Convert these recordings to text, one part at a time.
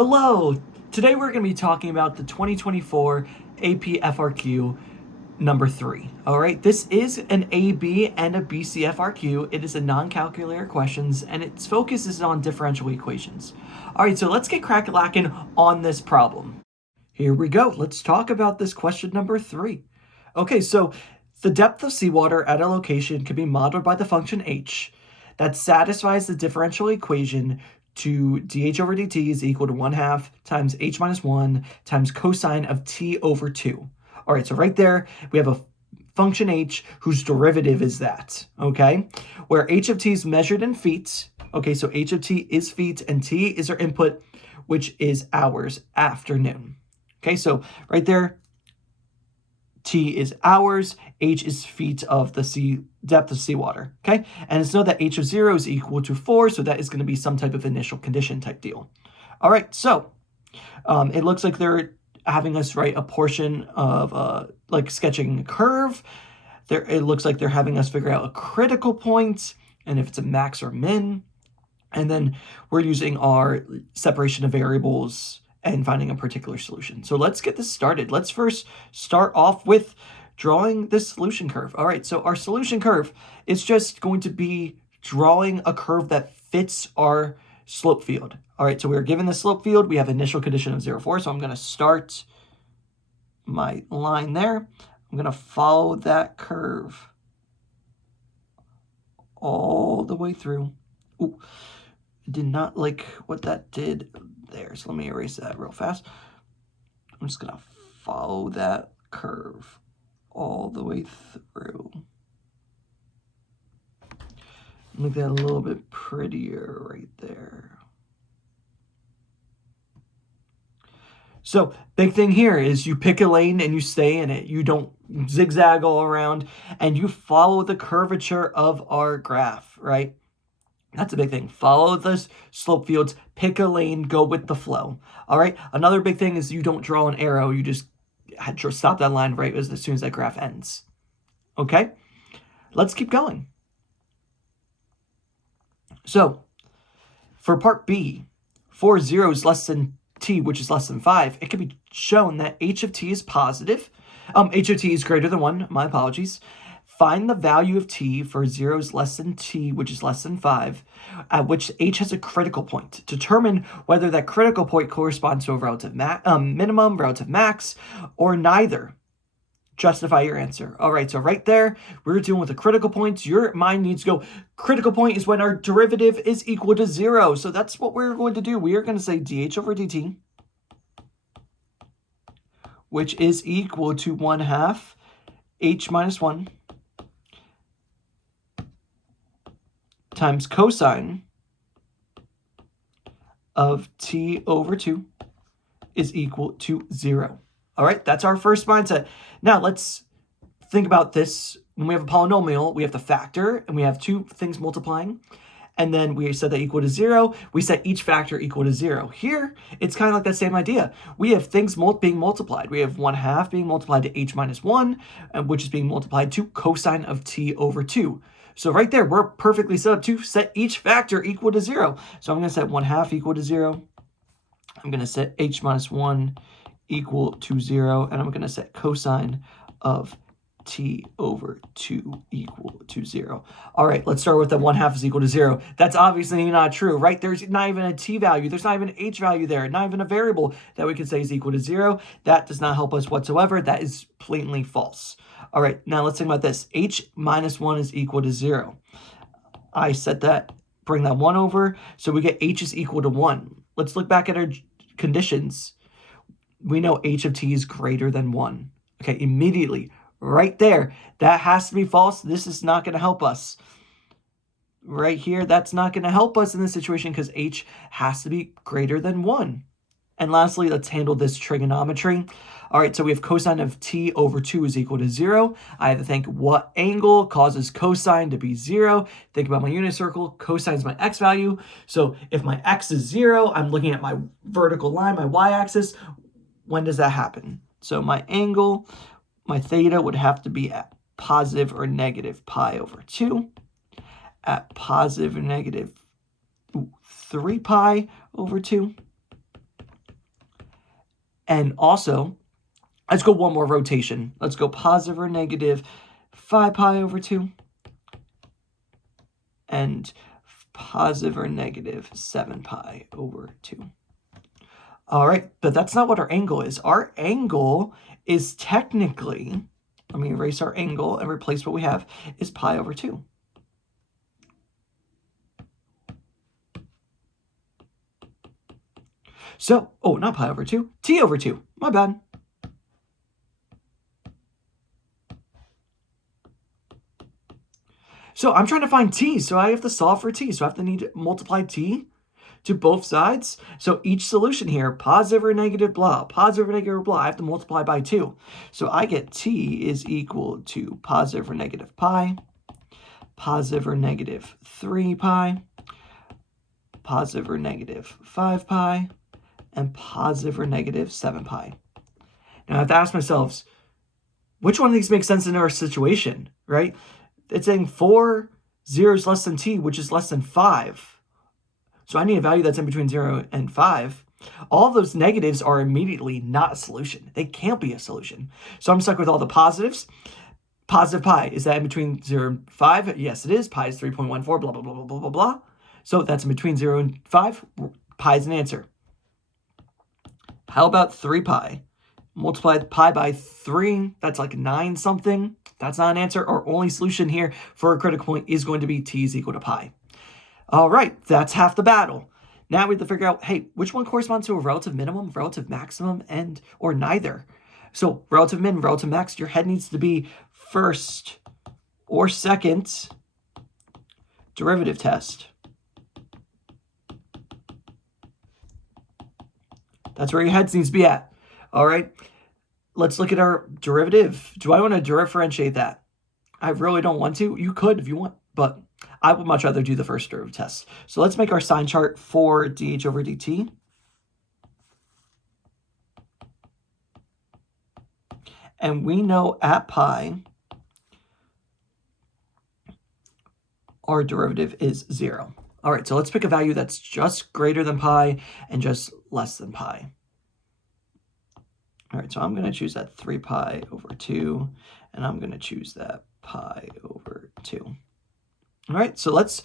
Hello! Today we're going to be talking about the 2024 AP FRQ number 3. Alright, this is an AB and a BC FRQ. It is a non-calculator questions and its focus is on differential equations. Alright, so let's get crack-lacking on this problem. Here we go. Let's talk about this question number 3. Okay, so the depth of seawater at a location can be modeled by the function h that satisfies the differential equation to dh over dt is equal to 1/2 times h minus 1 times cosine of t over 2. All right, so right there, we have a function h whose derivative is that, okay? Where h of t is measured in feet, okay, so h of t is feet and t is our input, which is hours, afternoon. Okay, so right there, t is hours, h is feet of the sea depth of seawater, okay? And it's known that h of 0 is equal to 4, so that is going to be some type of initial condition type deal. All right, so it looks like they're having us write a portion of like sketching a curve. It looks like they're having us figure out a critical point and if it's a max or min. And then we're using our separation of variables and finding a particular solution. So let's get this started. Let's first start off with drawing this solution curve. All right, so our solution curve is just going to be drawing a curve that fits our slope field. All right, so we're given the slope field. We have initial condition of 0, 4. So I'm going to start my line there. I'm going to follow that curve all the way through. Ooh, I did not like what that did there. So let me erase that real fast. I'm just going to follow that curve all the way through. Make that a little bit prettier right there. So big thing here is you pick a lane and you stay in it. You don't zigzag all around and you follow the curvature of our graph, right? That's a big thing. Follow the slope fields, pick a lane, go with the flow. All right. Another big thing is you don't draw an arrow. You just stop that line right as soon as that graph ends. Okay. Let's keep going. So for part B, for 0 is less than t, which is less than 5, it can be shown that h of t is positive. H of t is greater than 1. My apologies. Find the value of t for 0 is less than t, which is less than 5, at which h has a critical point. Determine whether that critical point corresponds to a relative minimum, relative max, or neither. Justify your answer. All right, so right there, we're dealing with the critical points. Your mind needs to go, critical point is when our derivative is equal to 0. So that's what we're going to do. We are going to say dh over dt, which is equal to 1/2 h minus 1 times cosine of t over 2 is equal to 0. All right, that's our first mindset. Now let's think about this. When we have a polynomial, we have the factor and we have two things multiplying. And then we set that equal to 0. We set each factor equal to 0. Here, it's kind of like that same idea. We have things being multiplied. We have 1/2 being multiplied to h minus 1, which is being multiplied to cosine of t over 2. So right there, we're perfectly set up to set each factor equal to 0. So I'm going to set 1/2 equal to 0. I'm going to set h minus 1 equal to 0. And I'm going to set cosine of t over 2 equal to 0. All right, let's start with the 1/2 is equal to 0. That's obviously not true, right? There's not even a t value. There's not even an h value there. Not even a variable that we can say is equal to 0. That does not help us whatsoever. That is blatantly false. All right, now let's think about this. H minus 1 is equal to 0. I set that, bring that 1 over, so we get h is equal to 1. Let's look back at our conditions. We know h of t is greater than 1. Okay, immediately, right there, that has to be false. This is not going to help us. Right here, that's not going to help us in this situation because h has to be greater than 1. And lastly, let's handle this trigonometry. All right, so we have cosine of t over 2 is equal to 0. I have to think what angle causes cosine to be 0. Think about my unit circle. Cosine is my x value. So if my x is 0, I'm looking at my vertical line, my y-axis. When does that happen? So my angle, my theta would have to be at positive or negative pi over 2. At positive or negative 3 pi over 2. And also, let's go one more rotation. Let's go positive or negative 5 pi over 2 and positive or negative 7 pi over 2. All right, but that's not what our angle is. Our angle is technically, let me erase our angle and replace what we have, is pi over 2. So, oh, not pi over 2, t over 2. My bad. So I'm trying to find t, so I have to solve for t. So I have to need to multiply t to both sides. So each solution here, positive or negative blah, positive or negative blah, I have to multiply by 2. So I get t is equal to positive or negative pi, positive or negative 3 pi, positive or negative 5 pi, and positive or negative 7 pi. Now I have to ask myself, which one of these makes sense in our situation, right? It's saying 4 zeros less than t, which is less than 5. So I need a value that's in between 0 and 5. All of those negatives are immediately not a solution. They can't be a solution. So I'm stuck with all the positives. Positive pi, is that in between 0 and 5? Yes, it is. Pi is 3.14, blah, blah, blah, blah, blah, blah, blah. So that's in between 0 and 5. Pi is an answer. How about 3 pi? Multiply pi by 3, that's like 9 something. That's not an answer. Our only solution here for a critical point is going to be t is equal to pi. All right, that's half the battle. Now we have to figure out, hey, which one corresponds to a relative minimum, relative maximum, or neither? So relative min, relative max, your head needs to be first or second derivative test. That's where your head needs to be at. All right, let's look at our derivative. Do I want to differentiate that? I really don't want to. You could if you want, but I would much rather do the first derivative test. So let's make our sign chart for dh over dt. And we know at pi, our derivative is 0. All right, so let's pick a value that's just greater than pi and just less than pi. All right, so I'm going to choose that 3 pi over 2, and I'm going to choose that pi over 2. All right, so let's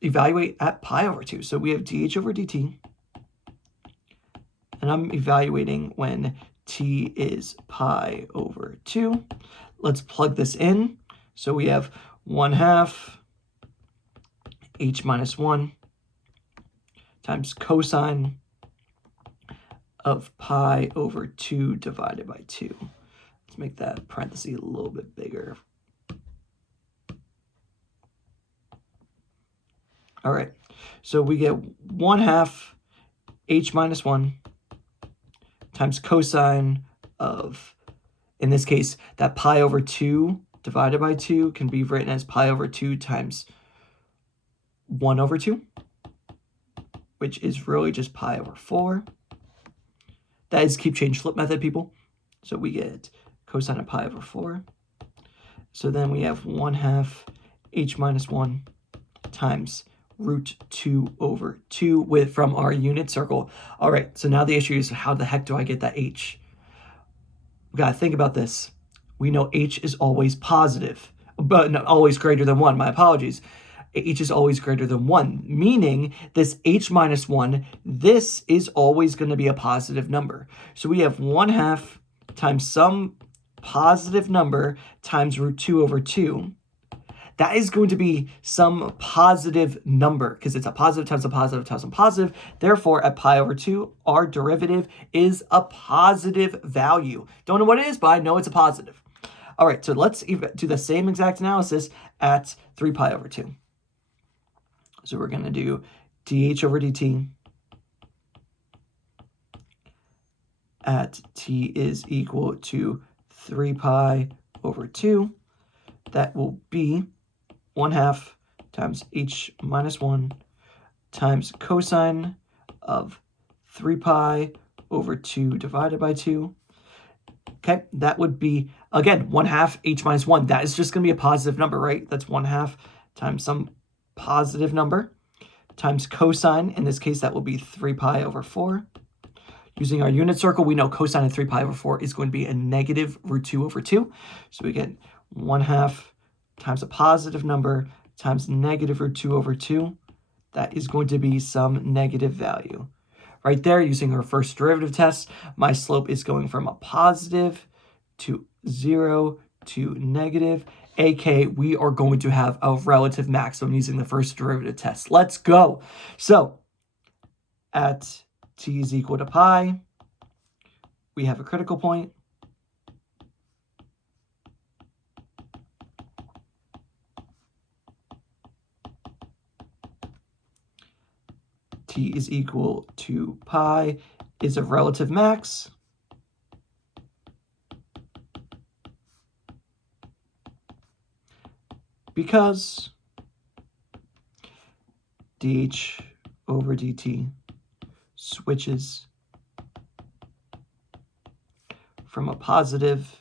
evaluate at pi over 2. So we have dh over dt, and I'm evaluating when t is pi over 2. Let's plug this in. So we have 1/2 h minus 1 times cosine of pi over 2 divided by 2. Let's make that parenthesis a little bit bigger. All right, so we get 1/2 h minus 1 times cosine of, in this case, that pi over 2 divided by 2 can be written as pi over 2 times 1 over 2, which is really just pi over 4. That is keep, change, flip method, people. So we get cosine of pi over 4. So then we have 1/2 h minus 1 times root 2 over 2 from our unit circle. All right, so now the issue is how the heck do I get that h? We got to think about this. We know h is always positive, but not always greater than 1. My apologies. H is always greater than 1, meaning this h minus 1, this is always going to be a positive number. So we have 1/2 times some positive number times root 2 over 2. That is going to be some positive number because it's a positive times a positive times a positive. Therefore, at pi over 2, our derivative is a positive value. Don't know what it is, but I know it's a positive. All right, so let's do the same exact analysis at 3 pi over 2. So we're going to do dh over dt at t is equal to 3 pi over 2. That will be 1/2 times h minus 1 times cosine of 3 pi over 2 divided by 2. Okay, that would be, again, 1/2 h minus 1. That is just going to be a positive number, right? That's 1/2 times some positive number times cosine. In this case, that will be 3 pi over 4. Using our unit circle, we know cosine of 3 pi over 4 is going to be a negative root 2 over 2. So we get 1/2 times a positive number times negative root 2 over 2. That is going to be some negative value. Right there, using our first derivative test, my slope is going from a positive to 0 to negative. aka we are going to have a relative maximum using the first derivative test. Let's go. So at t is equal to pi, we have a critical point. T is equal to pi is a relative max. Because dh over dt switches from a positive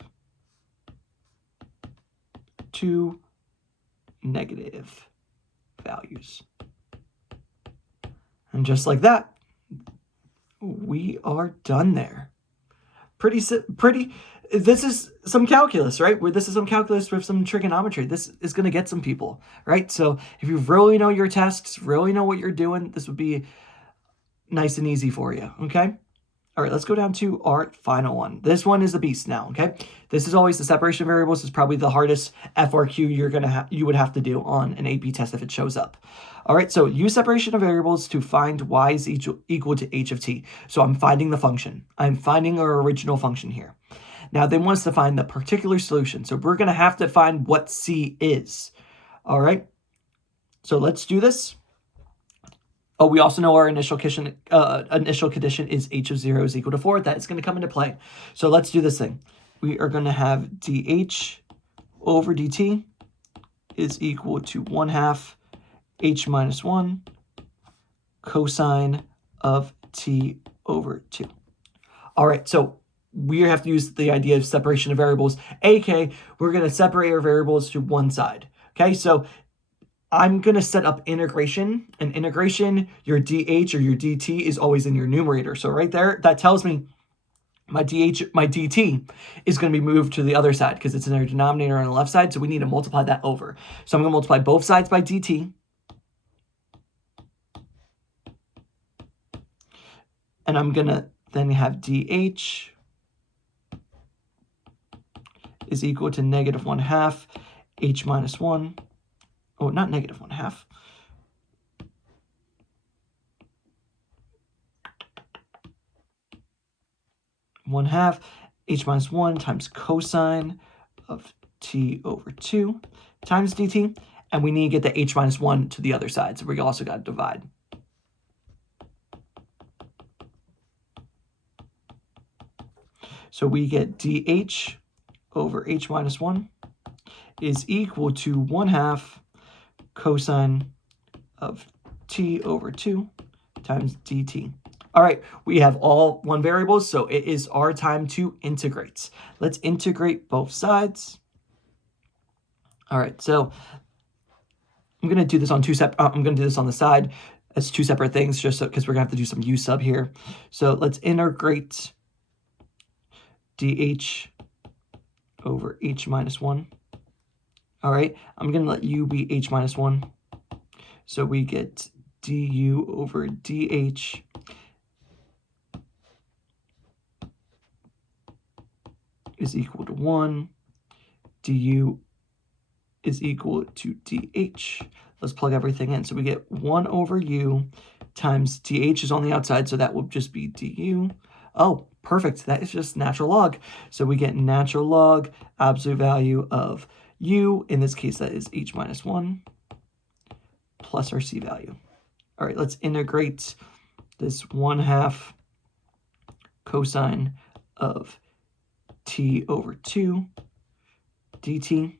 to negative values. And just like that, we are done there. This is some calculus, right? This is some calculus with some trigonometry. This is going to get some people, right? So if you really know your tests, really know what you're doing, this would be nice and easy for you, okay? All right, let's go down to our final one. This one is a beast now, okay? This is always the separation of variables. Is probably the hardest FRQ you would have to do on an AP test if it shows up. All right, so use separation of variables to find y is equal to h of t. So I'm finding the function. I'm finding our original function here. Now they want us to find the particular solution. So we're going to have to find what c is. All right, so let's do this. Oh, we also know our initial condition is h of 0 is equal to 4. That is going to come into play. So let's do this thing. We are going to have dh over dt is equal to 1/2 h minus 1 cosine of t over 2. All right, so we have to use the idea of separation of variables. aka, we're going to separate our variables to one side. Okay, so I'm going to set up integration. And integration, your dh or your dt is always in your numerator. So right there, that tells me my dt is going to be moved to the other side because it's in our denominator on the left side. So we need to multiply that over. So I'm going to multiply both sides by dt. And I'm going to then have dh is equal to negative 1/2 h minus 1. Oh, not negative 1/2. H minus 1 times cosine of t over 2 times dt. And we need to get the h minus 1 to the other side. So we also got to divide. So we get dh over h minus 1 is equal to 1/2 cosine of t over 2 times dt. All right, we have all one variables, so it is our time to integrate. Let's integrate both sides. All right, so I'm going to do this on I'm going to do this on the side as two separate things, just because we're going to have to do some u sub here. So let's integrate dh over h minus 1. All right, I'm going to let u be h minus 1. So we get du over dh is equal to 1. Du is equal to dh. Let's plug everything in. So we get 1 over u times dh is on the outside, so that would just be du. Oh, perfect. That is just natural log. So we get natural log absolute value of u. In this case, that is h minus 1 plus our c value. All right, let's integrate this 1/2 cosine of t over 2 dt.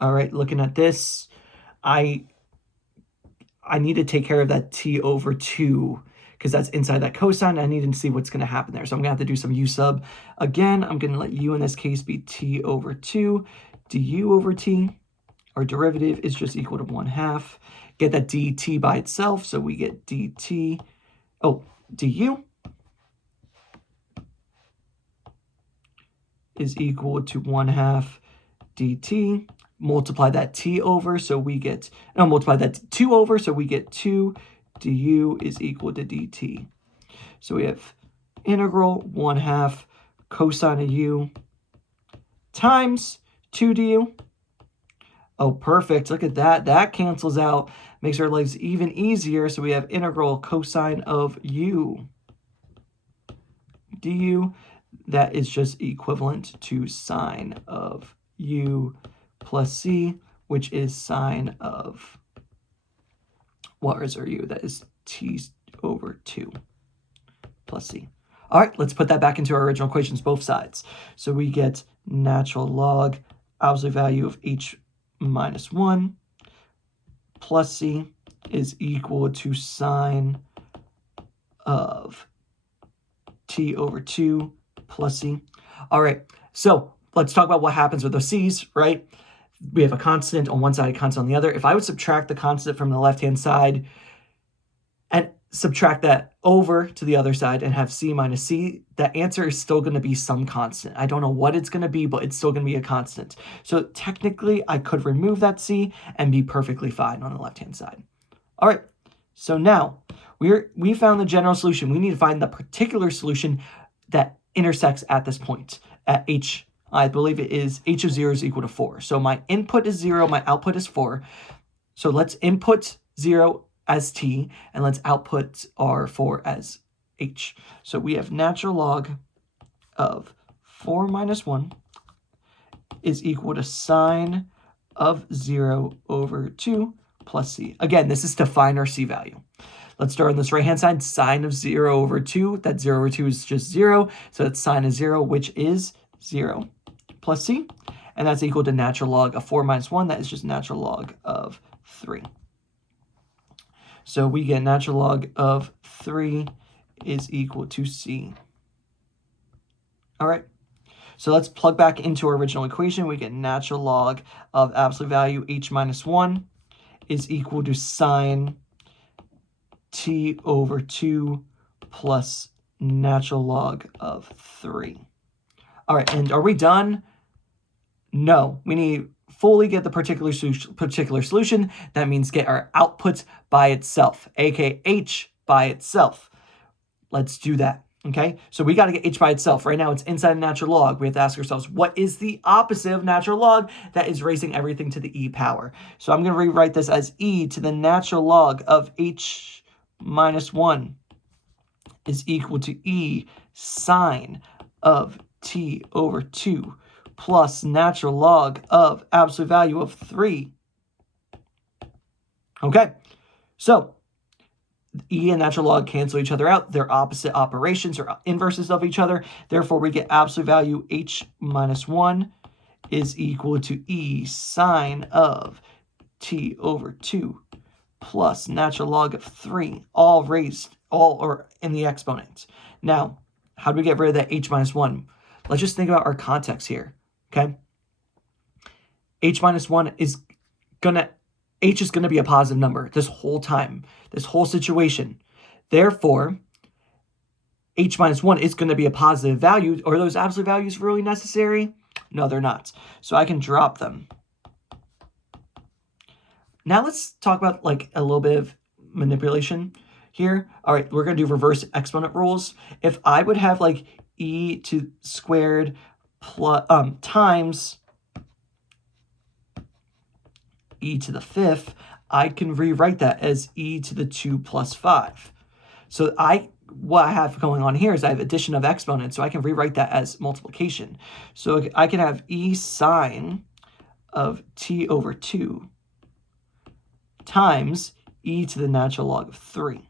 All right, looking at this, I need to take care of that t over 2 because that's inside that cosine. I need to see what's going to happen there. So I'm going to have to do some u sub. Again, I'm going to let u in this case be t over 2. Du over t, our derivative is just equal to 1/2. Get that dt by itself, so we get dt, du is equal to 1/2 dt. Multiply that t over, so we get, no, multiply that 2 over, so we get 2 du is equal to dt. So we have integral 1/2 cosine of u times 2 du. Oh, perfect. Look at that. That cancels out, makes our lives even easier. So we have integral cosine of u du. That is just equivalent to sine of u plus c, which is sine of, what is our u? That is t over 2 plus c. All right, let's put that back into our original equations, both sides. So we get natural log absolute value of h minus 1 plus c is equal to sine of t over 2 plus c. All right, so let's talk about what happens with those c's, right? We have a constant on one side, a constant on the other. If I would subtract the constant from the left-hand side and subtract that over to the other side and have c minus c, the answer is still going to be some constant. I don't know what it's going to be, but it's still going to be a constant. So technically, I could remove that c and be perfectly fine on the left-hand side. All right, so now we found the general solution. We need to find the particular solution that intersects at this point, at h. I believe it is h of 0 is equal to 4. So my input is 0, my output is 4. So let's input 0 as t, and let's output our 4 as h. So we have natural log of 4 minus 1 is equal to sine of 0 over 2 plus c. Again, this is to find our c value. Let's start on this right-hand side, sine of 0 over 2. That 0 over 2 is just 0, so that's sine of 0, which is 0 plus c, and that's equal to natural log of 4 minus 1. That is just natural log of 3. So we get natural log of 3 is equal to c. All right, so let's plug back into our original equation. We get natural log of absolute value h minus 1 is equal to sine t over 2 plus natural log of 3. All right, and are we done? No, we need to fully get the particular solution. That means get our output by itself, aka h by itself. Let's do that, okay? So we got to get h by itself. Right now it's inside of natural log. We have to ask ourselves, what is the opposite of natural log? That is raising everything to the e power. So I'm going to rewrite this as e to the natural log of h minus 1 is equal to e sine of t over 2 plus natural log of absolute value of 3. Okay, so e and natural log cancel each other out. They're opposite operations or inverses of each other. Therefore, we get absolute value h minus 1 is equal to e sine of t over 2 plus natural log of 3, all in the exponent. Now, how do we get rid of that h minus 1? Let's just think about our context here, okay? H minus 1 is gonna be a positive number this whole time, this whole situation. Therefore, h minus 1 is going to be a positive value. Are those absolute values really necessary? No, they're not. So I can drop them. Now let's talk about like a little bit of manipulation here. All right, we're going to do reverse exponent rules. If I would have like e to squared plus times e to the 5th, I can rewrite that as e to the 2 plus 5. So what I have going on here is I have addition of exponents, so I can rewrite that as multiplication. So I can have e sine of t over 2 times e to the natural log of 3.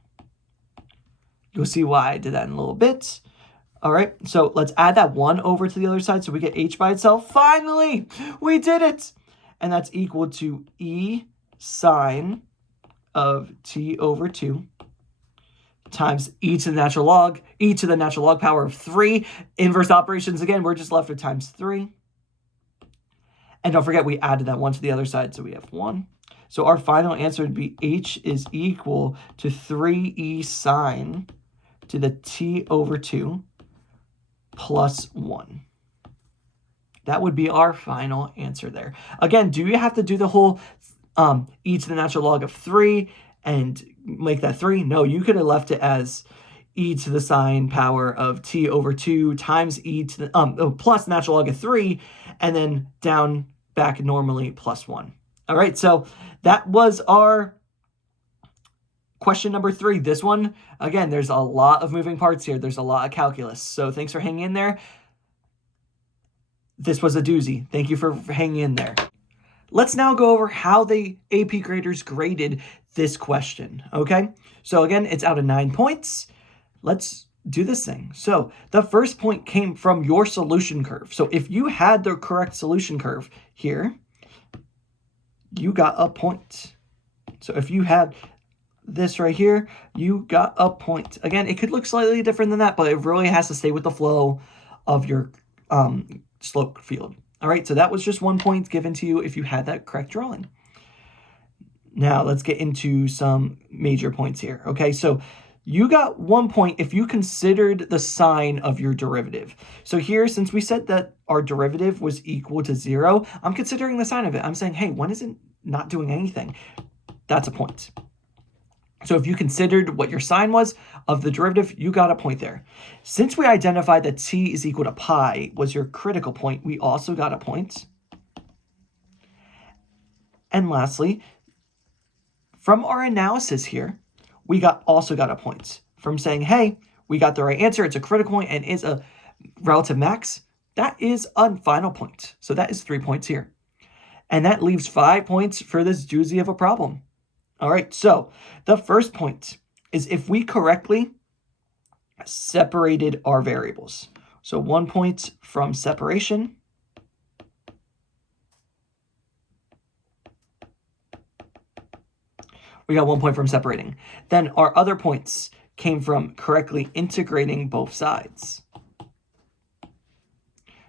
You'll see why I did that in a little bit. All right, so let's add that 1 over to the other side so we get h by itself. Finally, we did it! And that's equal to e sine of t over 2 times e to the natural log power of 3. Inverse operations again, we're just left with times 3. And don't forget, we added that 1 to the other side, so we have 1. So our final answer would be h is equal to 3e sine to the t over 2 plus 1. That would be our final answer there. Again, do you have to do the whole e to the natural log of 3 and make that 3? No, you could have left it as e to the sine power of t over 2 times e to the plus natural log of 3, and then down back normally plus 1. All right, so that was our question number 3. This one, again, there's a lot of moving parts here. There's a lot of calculus. So thanks for hanging in there. This was a doozy. Thank you for hanging in there. Let's now go over how the AP graders graded this question, okay? So again, it's out of 9 points. Let's do this thing. So the first point came from your solution curve. So if you had the correct solution curve here, you got a point. So if you had this right here, you got a point. Again, it could look slightly different than that, but it really has to stay with the flow of your slope field. All right, so that was just 1 point given to you if you had that correct drawing. Now let's get into some major points here. Okay, so you got 1 point if you considered the sign of your derivative. So here, since we said that our derivative was equal to 0, I'm considering the sign of it. I'm saying, hey, when is it not doing anything? That's a point. So if you considered what your sign was of the derivative, you got a point there. Since we identified that t is equal to pi was your critical point, we also got a point. And lastly, from our analysis here, we also got a point. From saying, hey, we got the right answer, it's a critical point and is a relative max, that is a final point. So that is 3 points here. And that leaves 5 points for this doozy of a problem. All right, so the first point is if we correctly separated our variables. So 1 point from separation. We got 1 point from separating. Then our other points came from correctly integrating both sides.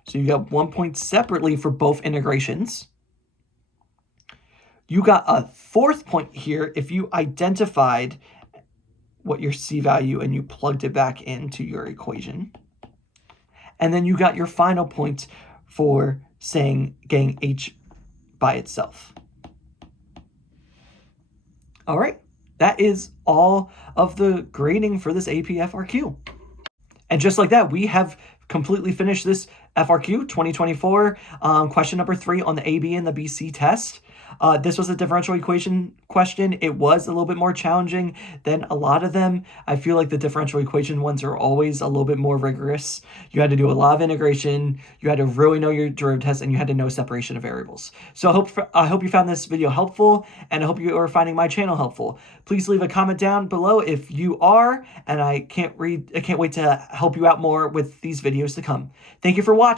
So you got 1 point separately for both integrations. You got a 4th point here if you identified what your C value and you plugged it back into your equation. And then you got your final point for saying getting H by itself. All right, that is all of the grading for this AP FRQ. And just like that, we have completely finished this FRQ 2024 question number 3 on the AB and the BC test. This was a differential equation question. It was a little bit more challenging than a lot of them. I feel like the differential equation ones are always a little bit more rigorous. You had to do a lot of integration. You had to really know your derivative test, and you had to know separation of variables. So I hope you found this video helpful, and I hope you are finding my channel helpful. Please leave a comment down below if you are, and I can't wait to help you out more with these videos to come. Thank you for watching.